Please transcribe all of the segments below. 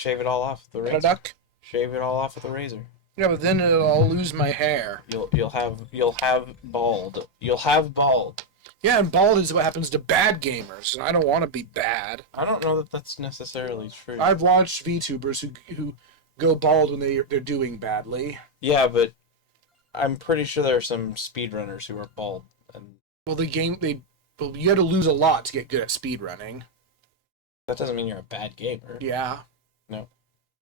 Shave it all off with the Got a razor. duck? Shave it all off with the razor. Yeah, but then I'll lose my hair. You'll have bald. You'll have bald. Yeah, and bald is what happens to bad gamers, and I don't want to be bad. I don't know that that's necessarily true. I've watched VTubers who go bald when they're doing badly. Yeah, but I'm pretty sure there are some speedrunners who are bald, and Well, well, you had to lose a lot to get good at speedrunning. that doesn't mean you're a bad gamer. Yeah. No.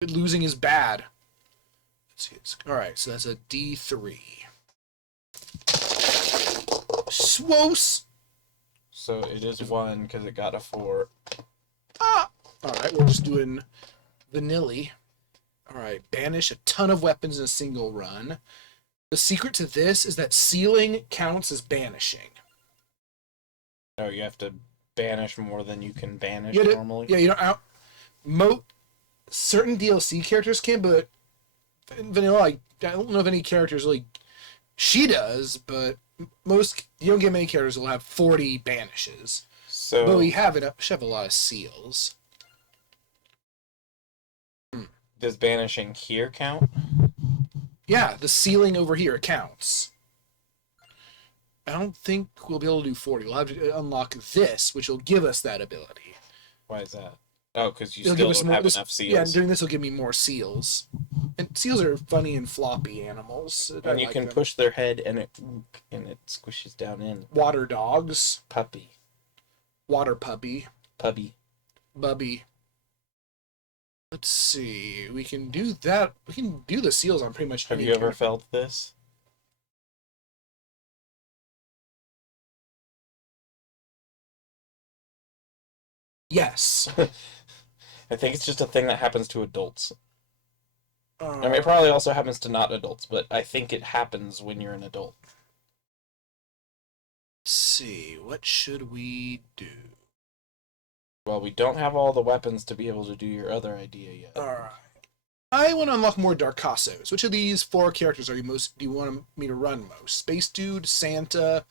Losing is bad. Let's see. All right, so that's a D3. Swos. So it is 1 because it got a 4. Ah. All right, we're just doing vanilli. All right, banish a ton of weapons in a single run. The secret to this is that sealing counts as banishing. No, you have to banish more than you can banish Yeah, normally. Yeah, you know, certain DLC characters can, but in vanilla, I don't know if any characters really. She does, but most you don't get many characters will have 40 banishes. So But we should have a lot of seals. does banishing here count? Yeah, the sealing over here counts. I don't think we'll be able to do 40. We'll have to unlock this, which will give us that ability. Why is that? Oh, because you It'll still give us don't more, have enough seals. Yeah, and doing this will give me more seals. And seals are funny and floppy animals. I And you like can them. push their head, and it squishes down in. Water dogs. Puppy. Water puppy. Puppy. Bubby. Let's see. We can do that. We can do the seals on pretty much Have any you ever character. felt this? Yes. I think it's just a thing that happens to adults. I mean, Uh, it probably also happens to not adults, but I think it happens when you're an adult. let's see. What should we do? Well, we don't have all the weapons to be able to do your other idea yet. Alright. I want to unlock more Darkassos. Which of these 4 characters do you want me to run most? Space Dude, Santa,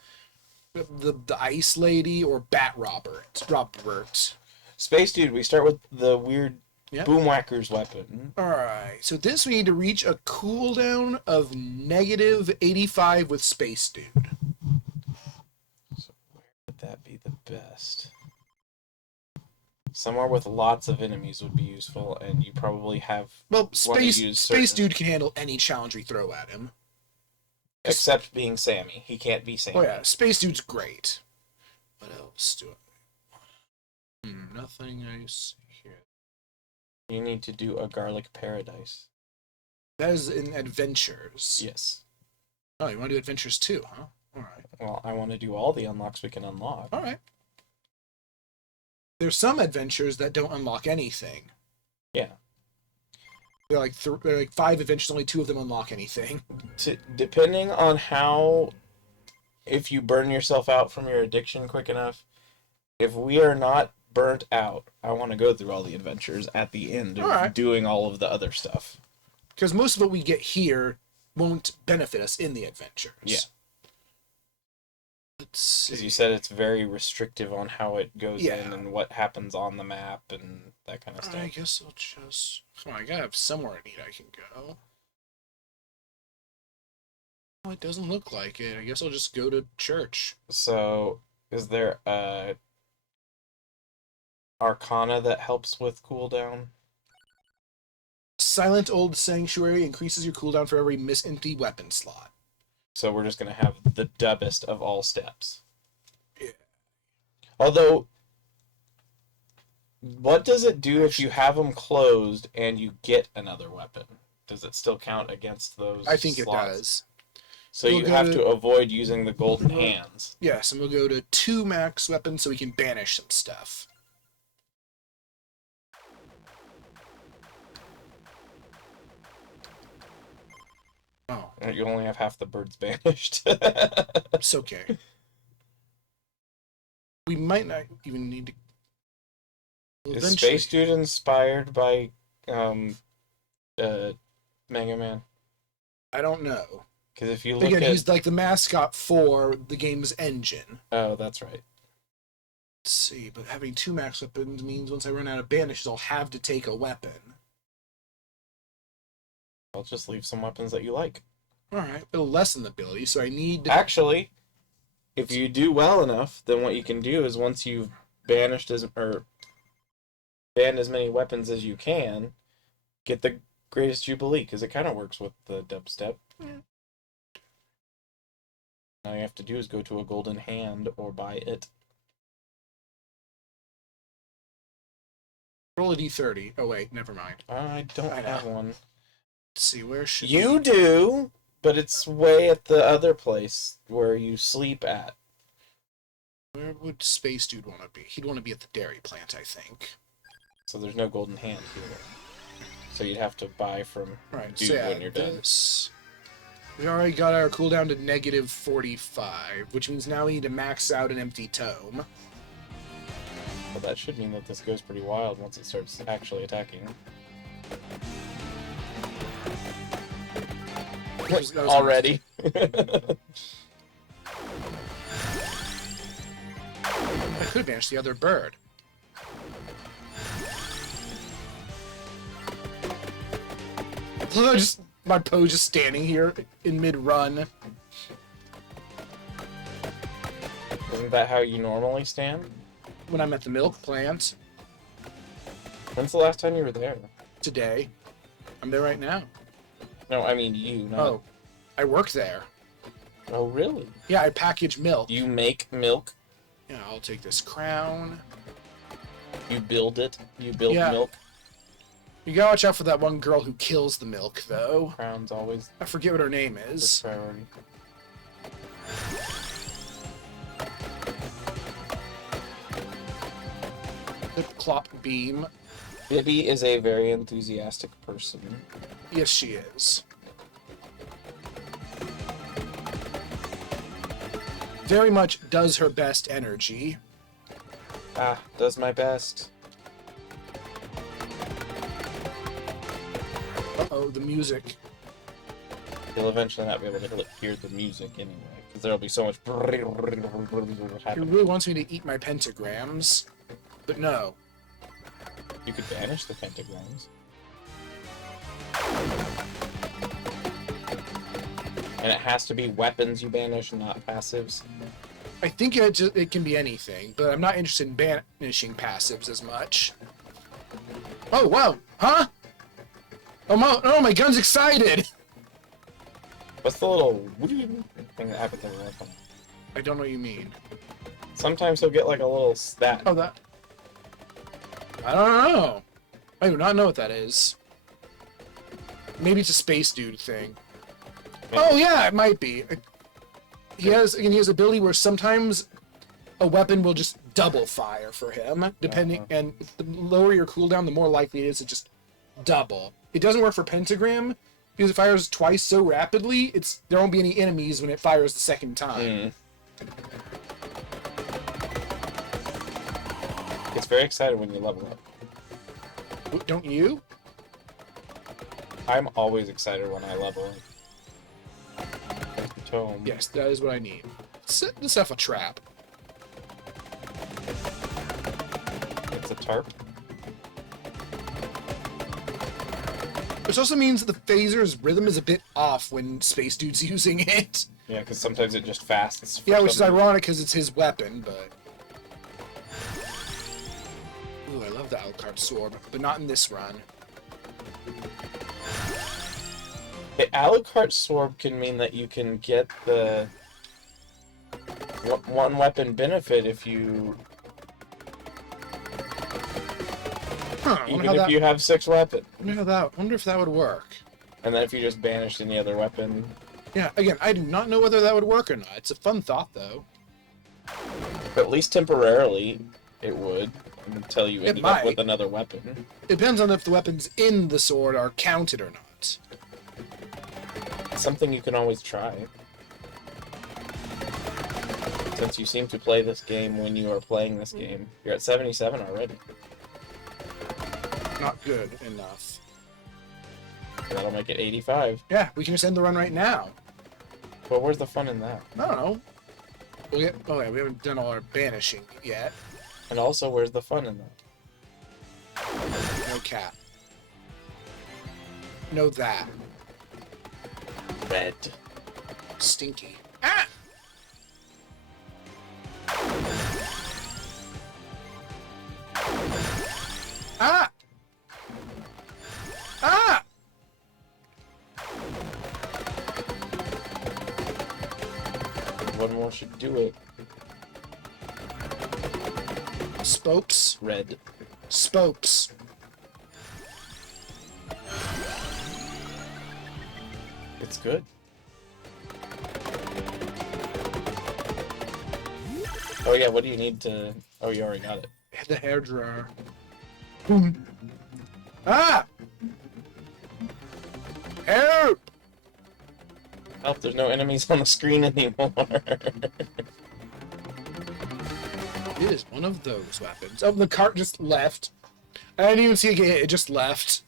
the Ice Lady, or Bat Robert? Robert. Space Dude, we start with the weird Yep. Boomwhacker's weapon. Alright, so this we need to reach a cooldown of negative 85 with Space Dude. So where would that be the best? Somewhere with lots of enemies would be useful, and you probably have Well, wanna use Space certain- Dude can handle any challenge we throw at him. except being Sammy. He can't be Sammy. Oh yeah, Space Dude's great. What else do I... nothing I see here. You need to do a garlic paradise. That is in Adventures. Yes. Oh, you want to do Adventures too, huh? Alright. Well, I want to do all the unlocks we can unlock. Alright. There's some adventures that don't unlock anything. Yeah. They're like 5 adventures, only 2 of them unlock anything. Depending on how, if you burn yourself out from your addiction quick enough, if we are not burnt out, I want to go through all the adventures at the end of Alright. doing all of the other stuff. Because most of what we get here won't benefit us in the adventures. Yeah. Let's Because see. you said it's very restrictive on how it goes Yeah. in and what happens on the map and that kind of I stuff. guess I'll just... Come on, I gotta have somewhere neat I can go. Oh, it doesn't look like it. I guess I'll just go to church. So, is there a Arcana that helps with cooldown? Silent Old Sanctuary increases your cooldown for every empty weapon slot. So we're just going to have the dumbest of all steps. Yeah. Although, what does it do if you have them closed and you get another weapon? Does it still count against those I think slots? it does. So We'll you go have to- to avoid using the golden hands. Yes, and we'll go to 2 max weapons so we can banish some stuff. Oh, You only have half the birds banished. it's okay. We might not even need to... We'll Is eventually- Space Dude inspired by Mega Man? I don't know. Because if you look Again, at... he's like the mascot for the game's engine. Oh, that's right. Let's see, but having 2 max weapons means once I run out of banishes, I'll have to take a weapon. I'll just leave some weapons that you like. Alright, it'll lessen the ability, so I need... Actually, if you do well enough, then what you can do is once you've banned as many weapons as you can, get the Greatest Jubilee, because it kind of works with the dubstep. Yeah. All you have to do is go to a golden hand or buy it. Roll a d30. Oh, wait, never mind. I don't have one. Let's see, where should You do, but it's way at the other place where you sleep at. Where would Space Dude want to be? He'd want to be at the dairy plant, I think. So there's no golden hand here. So you'd have to buy from Right, Dude so yeah, when you're done. this... We already got our cooldown to negative 45, which means now we need to max out an empty tome. Well, that should mean that this goes pretty wild once it starts actually attacking. That was Already. I could have banished the other bird. Just my Poe just standing here in mid-run. Isn't that how you normally stand? When I'm at the milk plant When's the last time you were there? today. I'm there right now. No, I mean you. Not... Oh, I work there. Oh, really? Yeah, I package milk. You make milk? Yeah, I'll take this crown. You build it? You build Yeah. milk? You gotta watch out for that one girl who kills the milk, though. Crown's always I forget what her name the is. priority. The Clop Beam. Bibby is a very enthusiastic person. Yes, she is. Very much does her best energy. Ah, does my best. Uh-oh, the music. You'll eventually not be able to hear the music anyway, because there'll be so much He happening. really wants me to eat my pentagrams. But no. You could banish the pentagrams. And it has to be weapons you banish, not passives. I think it can be anything, but I'm not interested in banishing passives as much. Oh, wow. Huh? Oh, my gun's excited! What's the little thing that happens every once in a while? I don't know what you mean. Sometimes he'll get like a little stat. Oh, that... I don't know. I do not know what that is. Maybe it's a Space Dude thing. Oh, yeah, it might be. He has ability where sometimes a weapon will just double fire for him, depending, and the lower your cooldown, the more likely it is to just double. It doesn't work for Pentagram, because it fires twice so rapidly, there won't be any enemies when it fires the second time. Gets very excited when you level up. Don't you? I'm always excited when I level up. Tome. Yes, that is what I need. Set this off a trap. It's a tarp. Which also means that the phaser's rhythm is a bit off when Space Dude's using it. Yeah, because sometimes it just fasts. For Yeah, which is some reason. ironic because it's his weapon, but... Ooh, I love the Alucard Sword, but not in this run. The Alucard Sword can mean that you can get the one weapon benefit if you even if you have 6 weapons. Wonder if that would work. And then if you just banished any other weapon. Yeah, again, I do not know whether that would work or not. It's a fun thought, though. At least temporarily, it would. Until you ended up with another weapon. It depends on if the weapons in the sword are counted or not. It's something you can always try. Since you seem to play this game when you are playing this game. You're at 77 already. Not good enough. That'll make it 85. Yeah, we can just end the run right now. But where's the fun in that? I don't know. Oh yeah, we haven't done all our banishing yet. And also, where's the fun in that? No cat. No that. Red. Stinky. Ah! Ah! Ah! One more should do it. Spokes. Red. Spokes. It's good. Oh yeah, what do you need to... Oh, you already got it. The hair dryer. Boom. Ah! Help! Help, there's no enemies on the screen anymore. It is one of those weapons. Oh, the cart just left. I didn't even see it get hit. It just left.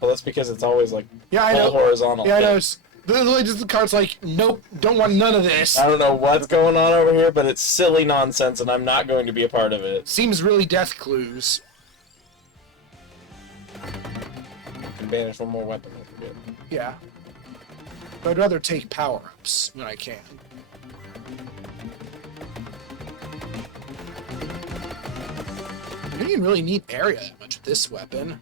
Well, that's because it's always like Yeah, I full know. horizontal. Yeah, I know. It's literally just the cart's like, nope, don't want none of this. I don't know what's going on over here, but it's silly nonsense, and I'm not going to be a part of it. Seems really Death Clues. You can banish one more weapon. I forget. Yeah. But I'd rather take power-ups when I can. You don't even really need area that much with this weapon.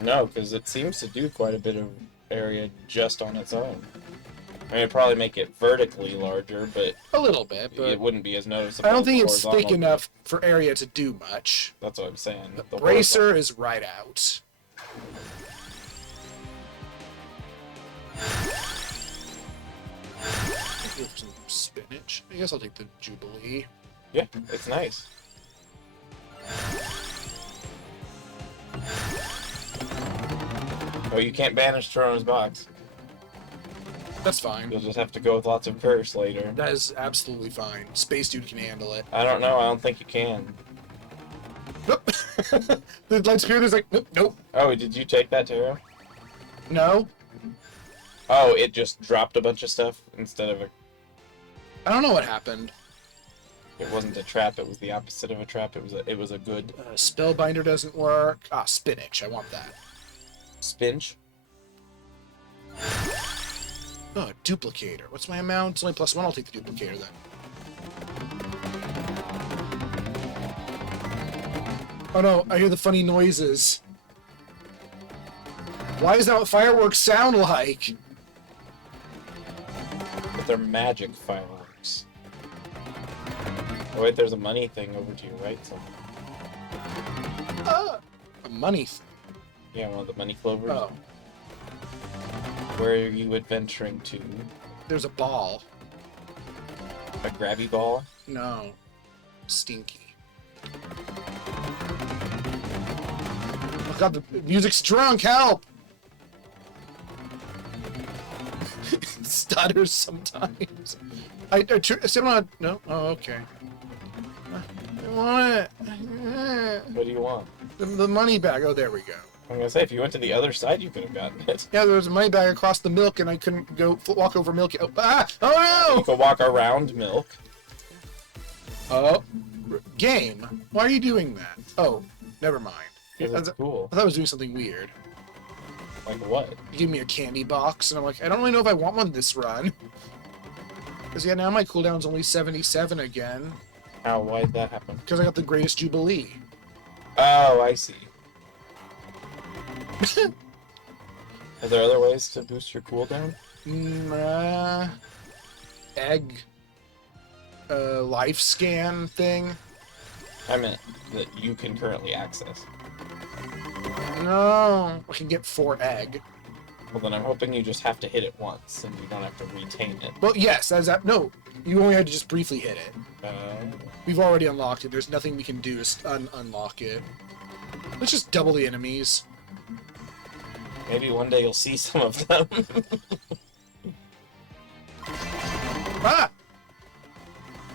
No, because it seems to do quite a bit of area just on its own. I mean, it'd probably make it vertically larger, but A little bit, but it wouldn't be as noticeable. I don't as think it's horizontal. thick enough for area to do much. That's what I'm saying. The The bracer is right out. Some spinach. I guess I'll take the Jubilee. Yeah, it's nice. Oh, you can't banish Torona's box. That's fine. You'll just have to go with lots of curse later. That is absolutely fine. Space Dude can handle it. I don't know. I don't think you can. Nope. The light spear's like, nope, nope, Oh, did you take that, Taro? no. Oh, it just dropped a bunch of stuff instead of a... I don't know what happened. It wasn't a trap. It was the opposite of a trap. It was a good Spellbinder doesn't work. Ah, spinach. I want that. spinch. Oh, duplicator. What's my amount? It's only +1. I'll take the duplicator then. Oh no, I hear the funny noises. Why is that what fireworks sound like? But they're magic fireworks. Oh wait, there's a money thing over to your right somewhere. A money thing. Yeah, one of the money clovers. Oh, Where are you adventuring to? there's a ball. A grabby ball? No. Stinky. Oh god, the music's drunk, help! It stutters sometimes. I'm not, no? Oh, okay. I want it. What do you want? The money bag. Oh, there we go. I'm gonna say, if you went to the other side, you could have gotten it. Yeah, there was a money bag across the milk, and I couldn't walk over milk. Oh, oh You no! could walk around milk. Oh, game. Why are you doing that? Oh, never mind. I Because it's cool. thought I was doing something weird. Like what? You give me a candy box, and I'm like, I don't really know if I want one this run. Because, yeah, now my cooldown's only 77 again. How? Why'd that happen? Because I got the Greatest Jubilee. Oh, I see. Are there other ways to boost your cooldown? Egg. Life scan thing. I meant that you can currently access. No. I can get 4 egg. Well, then I'm hoping you just have to hit it once, and you don't have to retain it. Well, yes, that's that. No, you only had to just briefly hit it. We've already unlocked it. There's nothing we can do to unlock it. Let's just double the enemies. Maybe one day you'll see some of them. Ah!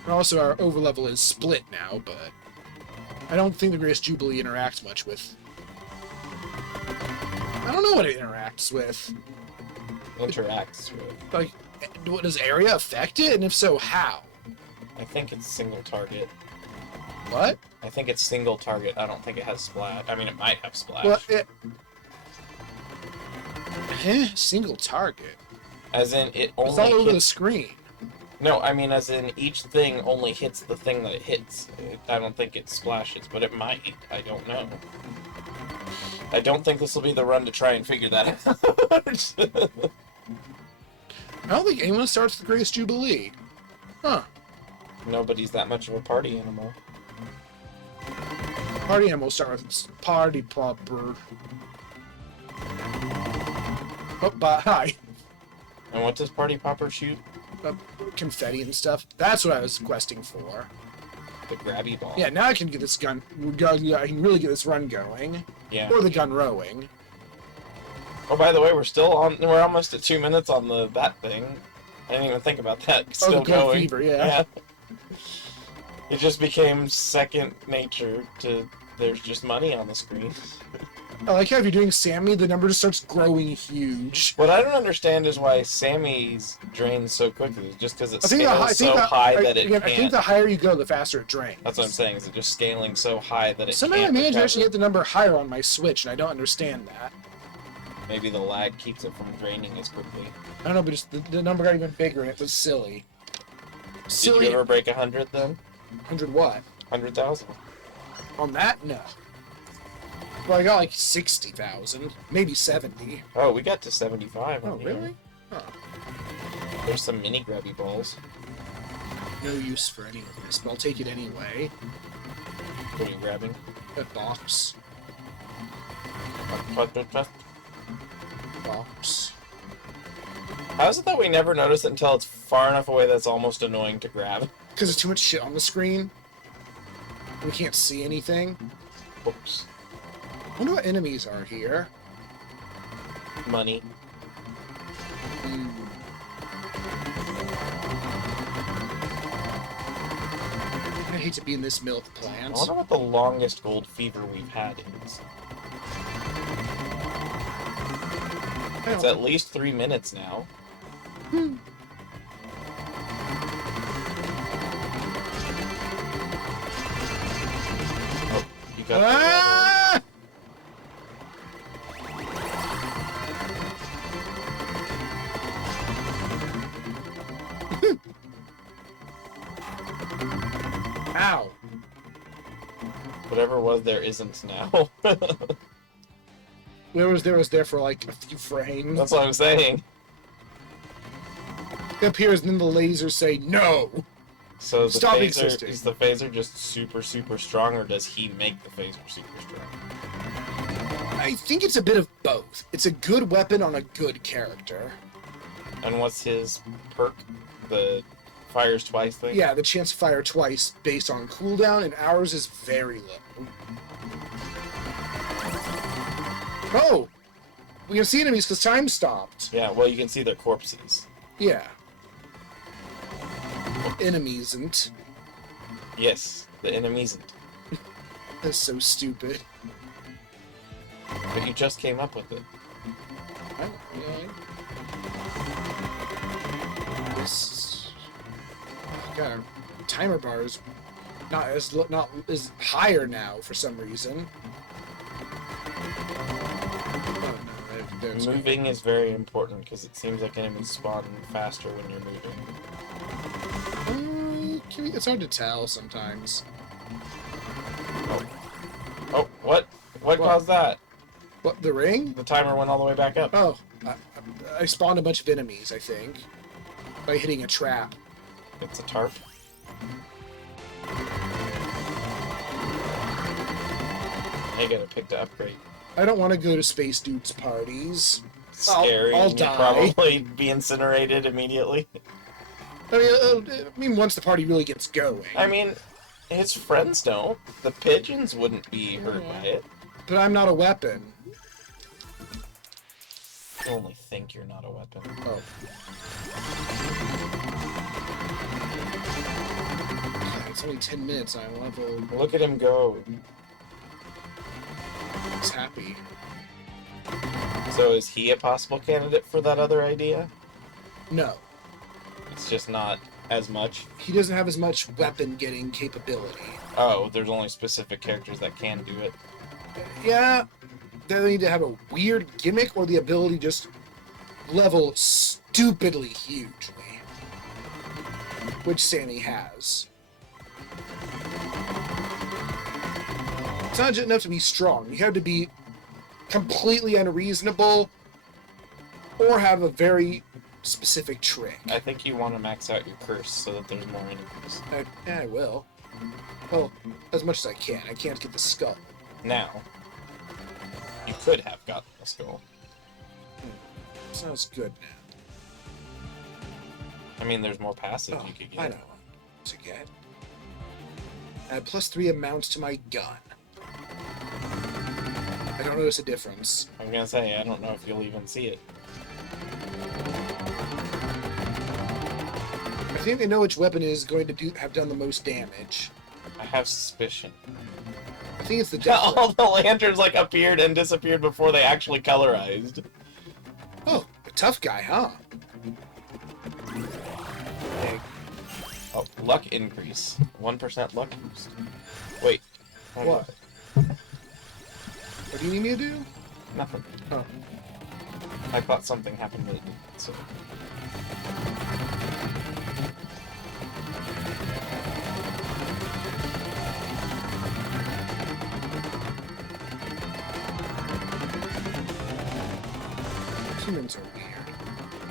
And also, our overlevel is split now, but I don't think the Greatest Jubilee interacts much with. I don't know what it interacts with. Interacts with. Like, does area affect it? And if so, how? I think it's single target. What? I think it's single target. I don't think it has splash. I mean, it might have splash. Well, single target. As in, it only It's all over the hits... screen. No, I mean, as in, each thing only hits the thing that it hits. I don't think it splashes, but it might. I don't know. I don't think this will be the run to try and figure that out. I don't think anyone starts the Grace Jubilee. Huh. Nobody's that much of a party animal. Party animal starts with Party Popper. Oh, hi. And what does Party Popper shoot? Confetti and stuff. That's what I was questing for. The grabby ball. Yeah, now I can get this gun. I can really get this run going. Yeah. Or the gun rowing. Oh, by the way, we're almost at 2 minutes on that thing. I didn't even think about that. Still the gold going. fever, yeah. It just became second nature to there's just money on the screen. I like how if you're doing Sammy, the number just starts growing huge. What I don't understand is why Sammy's drains so quickly. Just because it's scales so I high that it can't. I think the higher you go, the faster it drains. That's what I'm saying. Is it just scaling so high that it Somehow can't I managed to recover? actually get the number higher on my Switch, and I don't understand that. Maybe the lag keeps it from draining as quickly. I don't know, but just the number got even bigger, and it was silly. Silly. Did you ever break 100 then? 100 what? 100,000. On that? No. Well, I got like 60,000, maybe 70. Oh, we got to 75. Oh, on here. really? Huh. There's some mini grabby balls. No use for any of this, but I'll take it anyway. What are you grabbing? That box. Box. How is it that we never notice it until it's far enough away that it's almost annoying to grab? Because there's too much shit on the screen. We can't see anything. Oops. I wonder what enemies are here. Money. I hate to be in this milk I plant. wonder what the longest gold fever we've had is. It's at least 3 minutes now. Oh, you got the Ah! Ow. whatever was there isn't now. Where was there for like a few frames. That's what I'm saying. It appears and then the lasers say no. So the Stop phaser, existing. is the phaser just super, super strong, or does he make the phaser super strong? I think it's a bit of both. It's a good weapon on a good character. And what's his perk? The fires twice thing? Yeah, the chance to fire twice based on cooldown, and ours is very low. Oh! We can see enemies because time stopped. Yeah, well, you can see their corpses. Yeah. Enemies and Yes, the enemy isn't. that's so stupid. But you just came up with it. This God, timer bar is not as higher now for some reason. Oh, no, there's Moving is very important because it seems like enemies spawn faster when you're moving. It's hard to tell sometimes. Oh, what? What caused that? What, the ring? The timer went all the way back up. Oh, I spawned a bunch of enemies, I think, by hitting a trap. It's a tarp. I gotta pick to upgrade. I don't want to go to Space Dude's parties. Scary. I'll and you'll die. probably be incinerated immediately. I mean, once the party really gets going. I mean, his friends don't. The pigeons wouldn't be hurt by it. But I'm not a weapon. You only think you're not a weapon. Oh. God, it's only 10 minutes. I'm level. Look at him go. He's happy. So is he a possible candidate for that other idea? No. It's just not as much. He doesn't have as much weapon getting capability. Oh, there's only specific characters that can do it. Yeah. They need to have a weird gimmick or the ability to just level stupidly hugely, which Sammy has. It's not just enough to be strong. You have to be completely unreasonable or have a very specific trick. I think you want to max out your curse so that there's more enemies. I will. Well, as much as I can. I can't get the skull. Now, you could have gotten the skull. Sounds good now. I mean, there's more passive Oh, you could get. I know. To get. Add +3 amounts to my gun. I don't notice a difference. I'm gonna say, I don't know if you'll even see it. I think they know which weapon is going to have done the most damage. I have suspicion. I think it's the death All the lanterns like appeared and disappeared before they actually colorized. Oh, a tough guy, huh? Hey, Oh, luck increase. 1% luck boost. Wait. hold What? on. what do you need me to do? Nothing. Oh. I thought something happened with it, so... Humans are weird.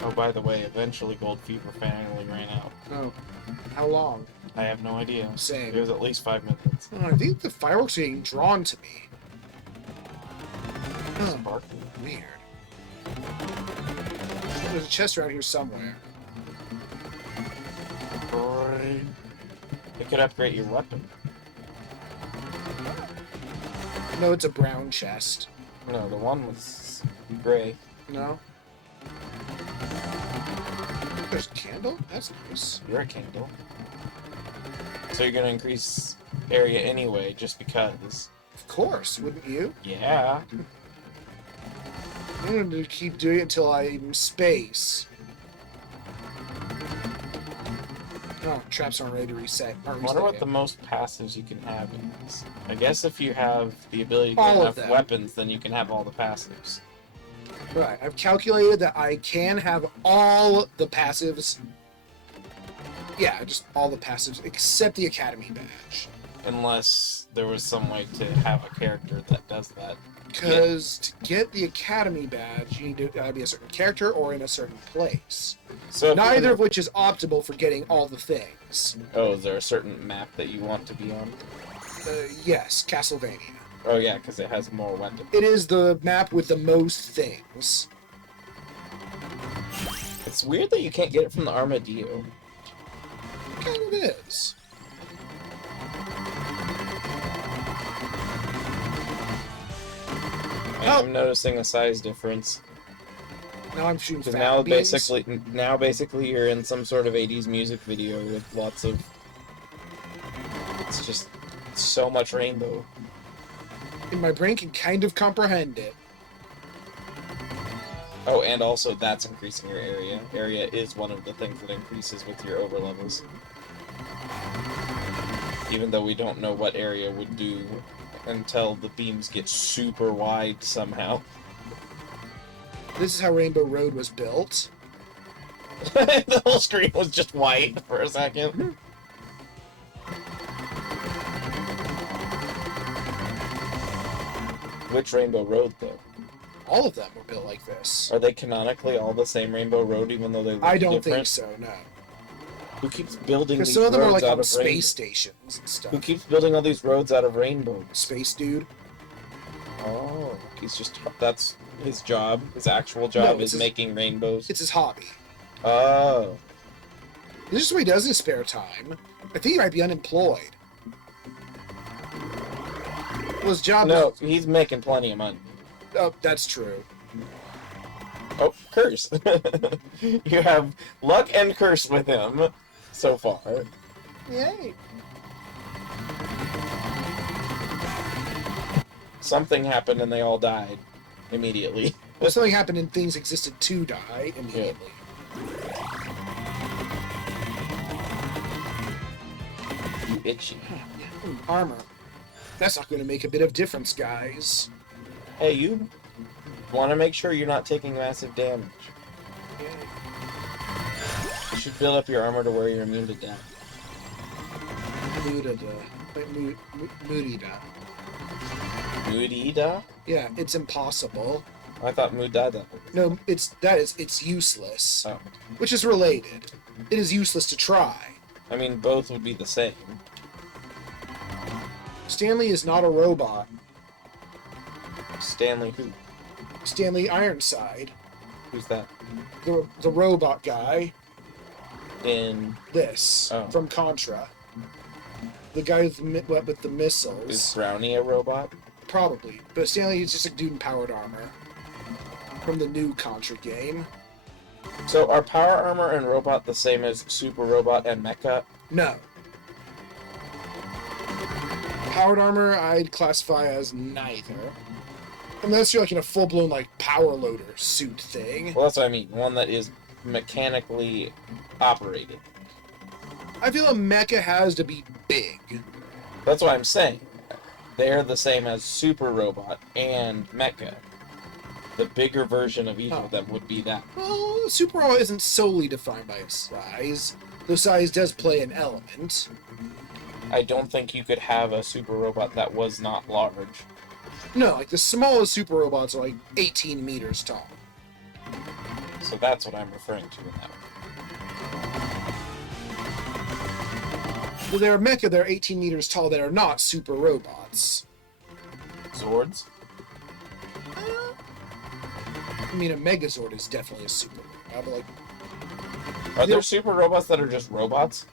Oh, by the way, eventually Gold Fever finally ran out. Oh. How long? I have no idea. Same. It was at least 5 minutes. Oh, I think the fireworks are getting drawn to me. Huh. Sparkly. Weird. There's a chest around here somewhere. It could upgrade your weapon. No, it's a brown chest. No, the one was gray. No? There's a candle? That's nice. You're a candle. So you're gonna increase area anyway, just because. Of course, wouldn't you? Yeah. I'm going to keep doing it until I'm space. Oh, traps aren't ready to reset. I wonder what the most passives you can have is. I guess if you have the ability to All get of enough them. weapons, then you can have all the passives. Right, I've calculated that I can have all the passives. Yeah, just all the passives except the Academy badge. Unless there was some way to have a character that does that. Because to get the Academy badge, you need to be a certain character or in a certain place. So if you Neither can- of which is optimal for getting all the things. Oh, is there a certain map that you want to be on? Yes, Castlevania. Oh yeah, because it has more weapons. It is the map with the most things. It's weird that you can't get it from the Armadillo. It kind of is. I'm noticing a size difference. Now I'm shooting Because fat beams. now basically you're in some sort of 80s music video with lots of... It's just so much rainbow. And my brain can kind of comprehend it. Oh, and also that's increasing your area. Area is one of the things that increases with your overlevels. Even though we don't know what area would do until the beams get super wide somehow. This is how Rainbow Road was built. The whole screen was just white for a second. Which Rainbow Road, though? All of them were built like this. Are they canonically all the same Rainbow Road, even though they look I don't different? think so, no. Who keeps building Because these some of them are roads like out on of rainbow? space stations and stuff. Who keeps building all these roads out of rainbow? Space dude. Oh, he's just... That's his job. His actual job No, is it's his- making rainbows. It's his hobby. Oh. This is what he does in his spare time. I think he might be unemployed. Well, his job No, he's making plenty of money. Oh, that's true. Oh, curse. You have luck and curse with him so far. Yay. Something happened and they all died immediately. Well, something happened and things existed to die immediately. Itchy. Armor. That's not going to make a bit of difference, guys. Hey, you want to make sure you're not taking massive damage. Yay. should build up your armor to where you're immune to death. Mudida. Mudida? Yeah, it's impossible. I thought Mudada. No, it's useless. Oh. Which is related. It is useless to try. I mean, both would be the same. Stanley is not a robot. Stanley who? Stanley Ironside, Who's that? the robot guy. In... Oh. From Contra. The guy with the Is missiles. Brownie a robot? Probably. But Stanley is just a dude in powered armor. From the new Contra game. So are power armor and robot the same as super robot and mecha? No. Powered armor, I'd classify as neither. Unless you're like in a full-blown like power loader suit thing. Well, that's what I mean. One that is mechanically operated. I feel a mecha has to be big. That's what I'm saying. They're the same as super robot and mecha. The bigger version of each of them would be that. Well, Super Robot isn't solely defined by its size, though size does play an element. I don't think you could have a super robot that was not large. No, like the smallest Super Robots are like 18 meters tall. So that's what I'm referring to in that one. But there are mecha that are 18 meters tall that are not Super Robots. Zords? I mean, a Megazord is definitely a Super Robot, but like... Are there super robots that are just robots?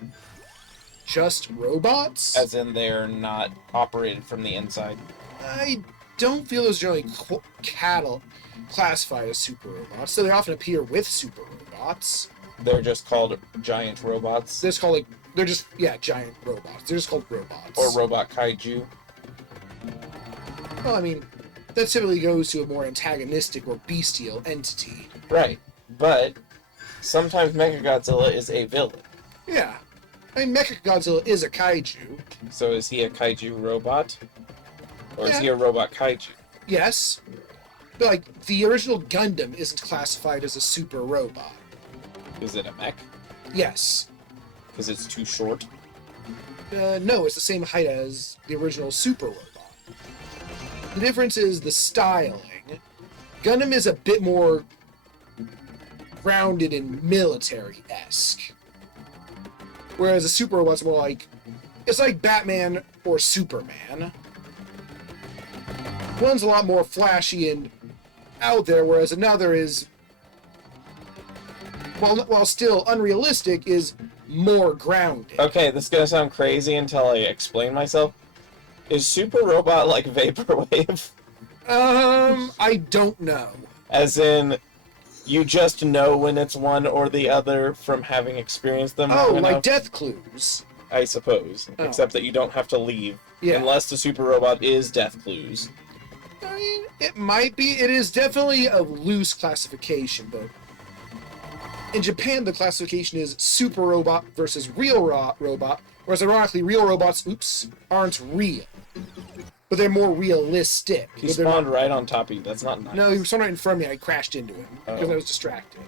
Just robots? As in they're not operated from the inside? I don't feel those generally classified as super robots, so they often appear with super robots. They're just called giant robots? They're just called giant robots. They're just called robots. Or robot kaiju? Well, I mean, that typically goes to a more antagonistic or bestial entity. Right, but sometimes Mechagodzilla is a villain. Yeah. I mean, Mechagodzilla is a kaiju. So is he a kaiju robot? Or is Yeah. he a robot kaiju? Yes. But, like, the original Gundam isn't classified as a super robot. Is it a mech? Yes. Because it's too short? No, it's the same height as the original super robot. The difference is the styling. Gundam is a bit more grounded and military-esque. Whereas a super robot's more like... It's like Batman or Superman. One's a lot more flashy and out there, whereas another is... While still unrealistic, is more grounded. Okay, this is gonna sound crazy until I explain myself. Is Super Robot like Vaporwave? I don't know. As in, you just know when it's one or the other from having experienced them? Oh, long like enough? Death Clues. I suppose. Oh. Except that you don't have to leave. Yeah. Unless the Super Robot is Death Clues. I mean, it might be. It is definitely a loose classification, but in Japan, the classification is super robot versus real robot, whereas ironically, real robots, aren't real. But they're more realistic. He But they're spawned not- right on top of you. That's not nice. No, he was right in front of me. I crashed into him because Oh. I was distracted.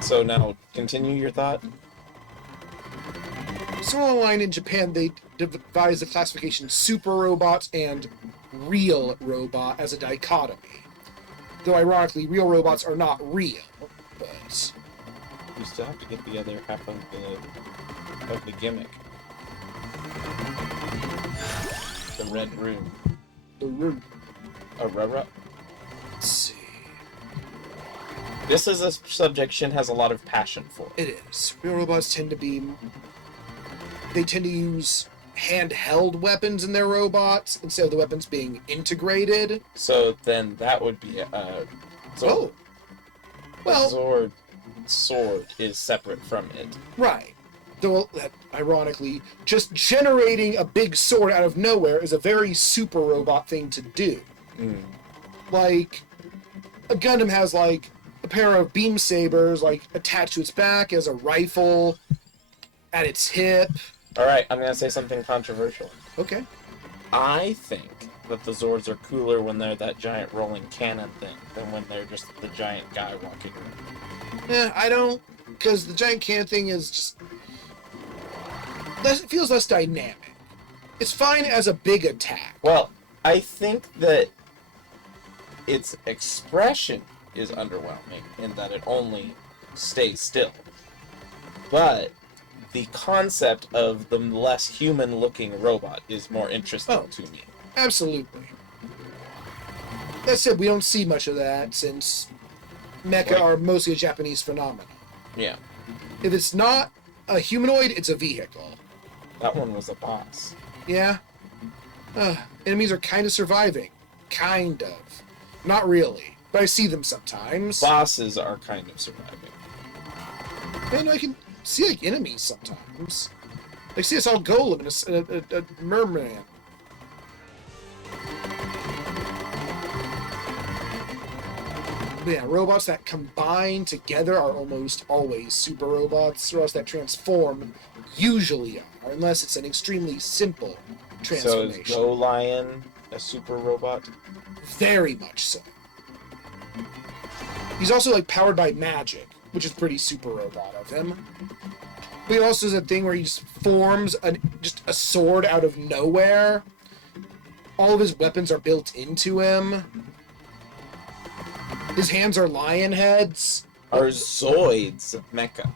So now, continue your thought. Somewhere along the line in Japan, they devised the classification super robot and real robot as a dichotomy. Though ironically, real robots are not real, but You still have to get the other half of the gimmick. The red room. the root. A rubber. Let's see. This is a subject Shin has a lot of passion for. It is. Real robots tend to be... They tend to use handheld weapons in their robots instead of the weapons being integrated. So then that would be a Oh. Well, Zord sword is separate from it. right. Though, ironically, just generating a big sword out of nowhere is a very super robot thing to do. Like, a Gundam has, like, a pair of beam sabers, like, attached to its back as a rifle at its hip. Alright, I'm gonna say something controversial. Okay. I think that the Zords are cooler when they're that giant rolling cannon thing than when they're just the giant guy walking around. I don't because the giant can thing is just it feels less dynamic. It's fine as a big attack. Well, I think that its expression is underwhelming in that it only stays still. But the concept of the less human-looking robot is more interesting to me. Absolutely. That said, we don't see much of that since mecha are mostly a Japanese phenomenon. Yeah. If it's not a humanoid, it's a vehicle. That one was a boss. Yeah. Enemies are kind of surviving. Kind of. Not really. But I see them sometimes. Bosses are kind of surviving. And I can see, like, enemies sometimes. Like, see, it's all Golem and a merman. But yeah, robots that combine together are almost always super robots. Robots that transform usually are, unless it's an extremely simple transformation. So is Go Lion a super robot? Very much so. He's also, like, powered by magic, which is pretty super robot of him. But he also has a thing where he just forms just a sword out of nowhere. All of his weapons are built into him. His hands are lion heads. Are Zoids mecha?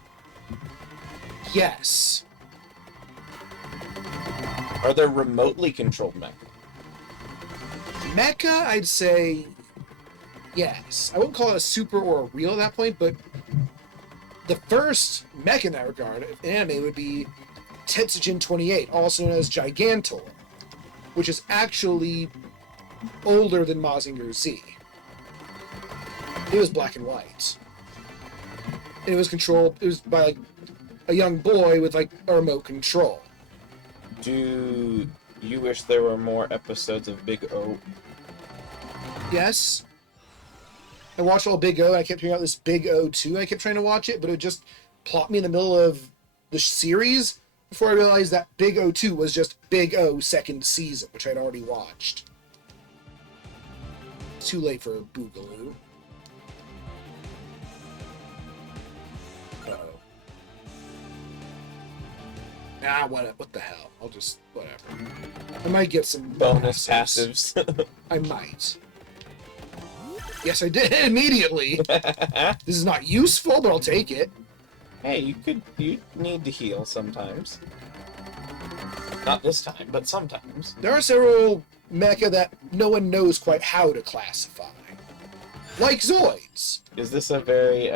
Yes. Are there remotely controlled mecha? Mecha, I'd say yes. I wouldn't call it a super or a real at that point, but the first mecha in that regard in anime would be Tetsujin 28, also known as Gigantor, which is actually older than Mazinger Z. It was black and white. And it was controlled, it was by, like, a young boy with, like, a remote control. Do you wish there were more episodes of Big O? Yes. I watched all Big O, and I kept hearing out this Big O 2. I kept trying to watch it, but it would just plop me in the middle of the series before I realized that Big O 2 was just Big O second season, which I'd already watched. It's too late for Boogaloo. Uh-oh. Ah, what the hell? I'll just, whatever. I might get some Bonus passives. I might. Yes, I did immediately. This is not useful, but I'll take it. Hey, you need to heal sometimes. Not this time, but sometimes. There are several mecha that no one knows quite how to classify. Like Zoids. Is this a very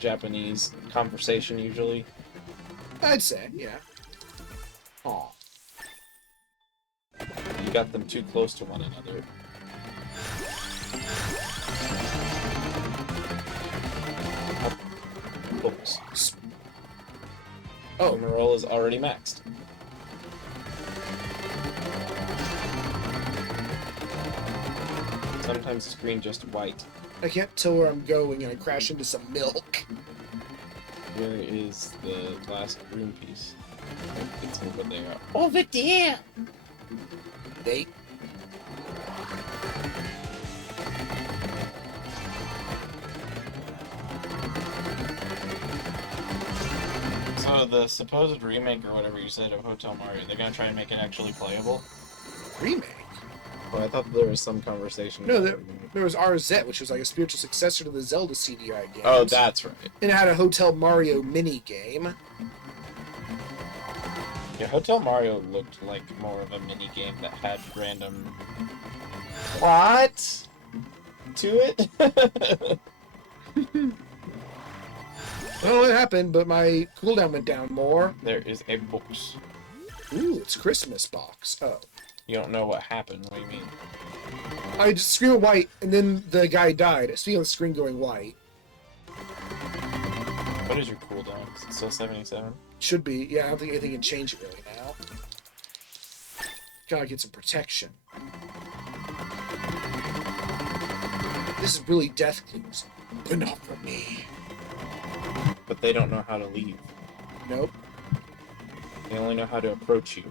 Japanese conversation usually? I'd say, yeah. Aw. You got them too close to one another. Oops. Oh. Emerald is already maxed. Sometimes the screen just white. I can't tell where I'm going and I crash into some milk. Where is the last room piece? It's over there. Over there! They. So the supposed remake or whatever you said of Hotel Mario, they're gonna try and make it actually playable? Remake? Well, I thought there was some conversation. No, about there was RZ, which was like a spiritual successor to the Zelda CDI games. Oh, that's right. And it had a Hotel Mario mini game. Yeah, Hotel Mario looked like more of a mini game that had random plot to it. I don't know what happened, but my cooldown went down more. There is a box. Ooh, it's Christmas box. Oh. You don't know what happened. What do you mean? I just screamed white, and then the guy died. Speaking of the screen going white. What is your cooldown? Is it still 77? Should be. Yeah, I don't think anything can change it really now. Gotta get some protection. This is really death clues. But not for me. But they don't know how to leave. Nope. They only know how to approach you.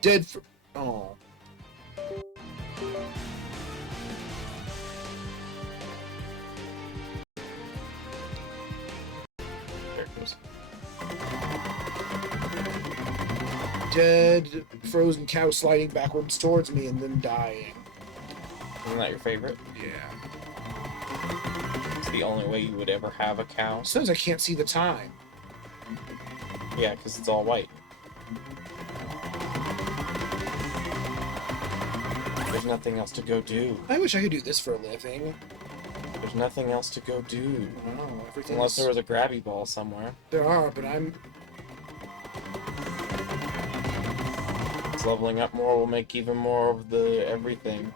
Dead for... Oh. dead frozen cow sliding backwards towards me and then dying. Isn't that your favorite? Yeah. It's the only way you would ever have a cow. Sometimes I can't see the time. Yeah, because it's all white. There's nothing else to go do. I wish I could do this for a living. There's nothing else to go do. Oh, everything. Unless there was a grabby ball somewhere. There are, but I'm. It's leveling up more will make even more of the everything.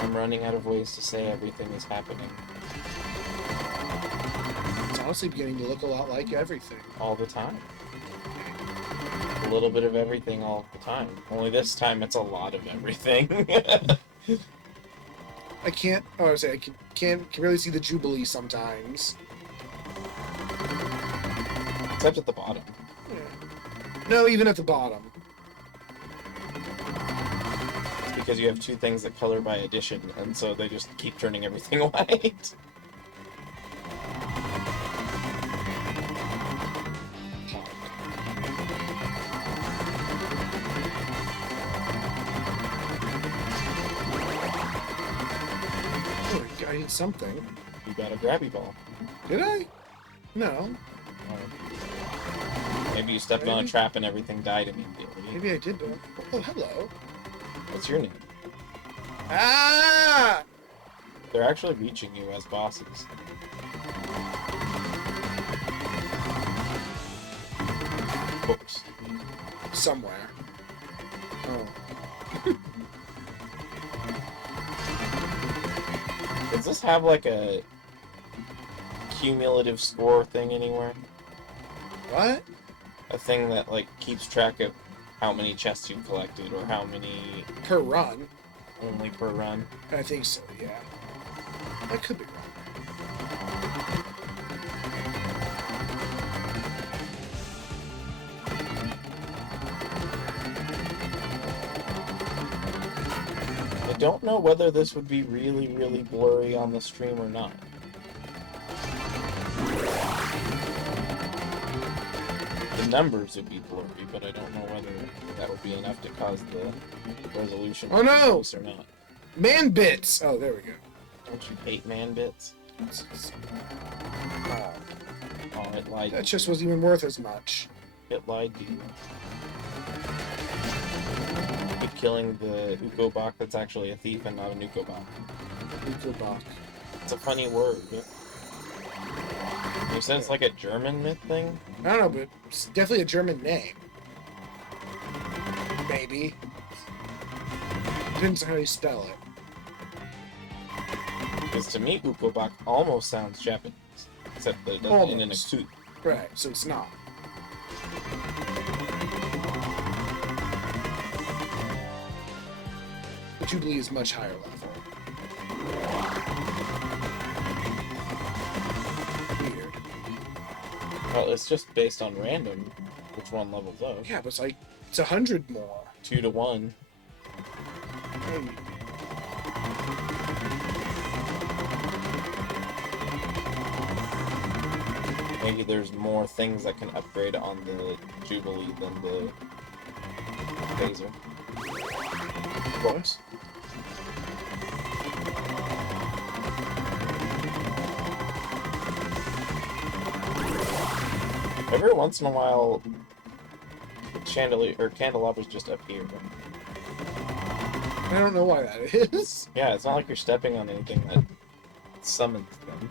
I'm running out of ways to say everything is happening. It's honestly beginning to look a lot like everything. All the time. A little bit of everything all the time. Only this time it's a lot of everything. I can't. Oh, I was saying I can really see the Jubilee sometimes. Except at the bottom. Yeah. No, even at the bottom. It's because you have two things that color by addition, and so they just keep turning everything white. Oh, I did something. You got a grabby ball. Did I? No. Maybe you stepped on a trap and everything died immediately. Maybe I did. Oh, hello. What's your name? Ah! They're actually reaching you as bosses. Oops. Somewhere. Oh. Does this have like a cumulative score thing anywhere? What? A thing that like keeps track of how many chests you've collected or how many Per run? only per run? I think so, yeah. I could be wrong. I don't know whether this would be really, really blurry on the stream or not. The numbers would be blurry, but I don't know whether that would be enough to cause the resolution Oh, no! to increase or not. Man bits! Oh, there we go. Don't you hate man bits? Oh, Oh, it lied. that just wasn't even worth as much. It lied to you. Keep killing the Ukobach that's actually a thief and not an Ukobach. Ukobach. It's a funny word. You said it's like a German myth thing? I don't know, but it's definitely a German name. Maybe. Depends on how you spell it. Because to me, Ukobach almost sounds Japanese. Except that it doesn't end in a Almost. ku. Right, so it's not. The Jubilee is much higher level. Weird. Well, it's just based on random which one levels up. Yeah, but it's like, it's 100 more. 2 to 1. Hey, Maybe there's more things that can upgrade on the Jubilee than the Phaser. Whoops. Every once in a while, chandelier or candelabras just appear. I don't know why that is. Yeah, it's not like you're stepping on anything that summons them.